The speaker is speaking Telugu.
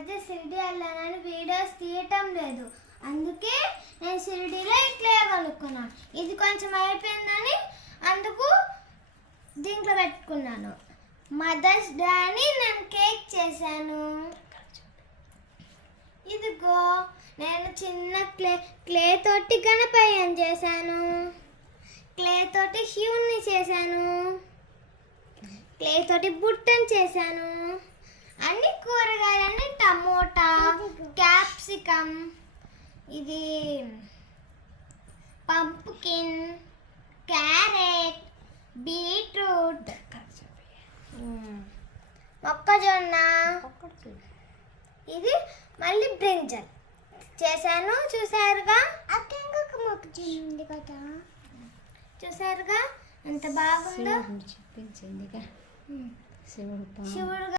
మధ్య షిరిడి వెళ్ళానని వీడియోస్ తీయటం లేదు, అందుకే నేను షిరిడిలో ఇట్లే కొనుక్కున్నాను. ఇది కొంచెం అయిపోయిందని అందుకు దీంట్లో పెట్టుకున్నాను. మదర్స్ డే అని నేను కేక్ చేశాను. ఇదిగో నేను చిన్న క్లే తోటి గణపయ్యని చేశాను, క్లే తోటి హ్యూన్ని చేశాను, క్లే తోటి బుట్టని చేశాను. అన్ని కూరగాయలన్నీ టమోటా, క్యాప్సికమ్, ఇది పంప్కిన్, క్యారెట్, బీట్రూట్, మొక్కజొన్న, ఇది మళ్ళీ బ్రింజల్ చేశాను. చూసారుగా, మొక్కజొన్న కదా, చూసారుగా ఎంత బాగుందో. చెప్పించింది శివుడు శివుడు